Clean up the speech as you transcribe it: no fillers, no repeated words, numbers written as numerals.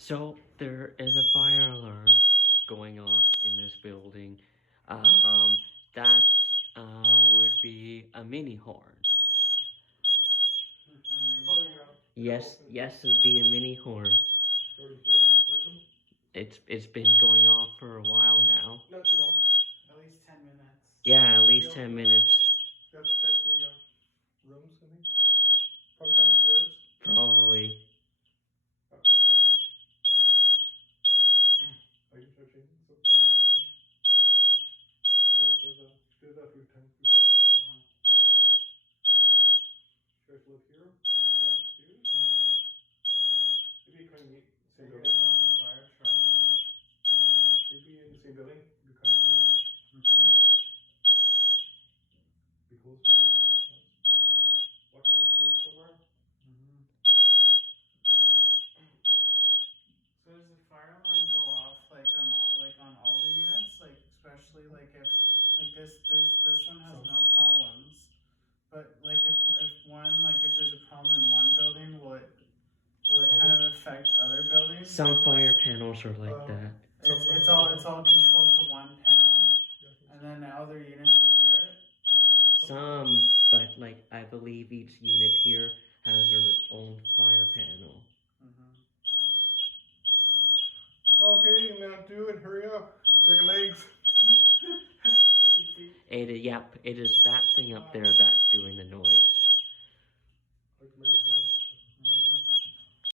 So there is a fire alarm going off in this building. That would be a mini horn. A mini horn? Yes, yes, it'd be a mini horn. You already heard them? It's been going off for a while now. Not too long. At least 10 minutes. Yeah, at least 10 minutes. You have to check the rooms, I think. Probably downstairs. Probably. We go. Are you touching? So, as long as there's a few times before. Wow. You guys live here? Downstairs? Maybe you kind of meet They same get building. lots of fire trucks. Maybe in the same building. It'd be kind of cool. Be close to the house. Walk down the street somewhere. So does the fire alarm go off on all the units? Like especially like if like this one has no problems. But like if there's a problem in one building, will it kind of affect other buildings? Some fire panels are like that. It's all controlled to one panel, Yeah. and then the other units would hear it. Some, but like I believe each unit here has their own fire panel. Okay, now do it. Hurry up. Check your legs. Chicken feet. Yep, it is that thing up there that's doing the noise. Like,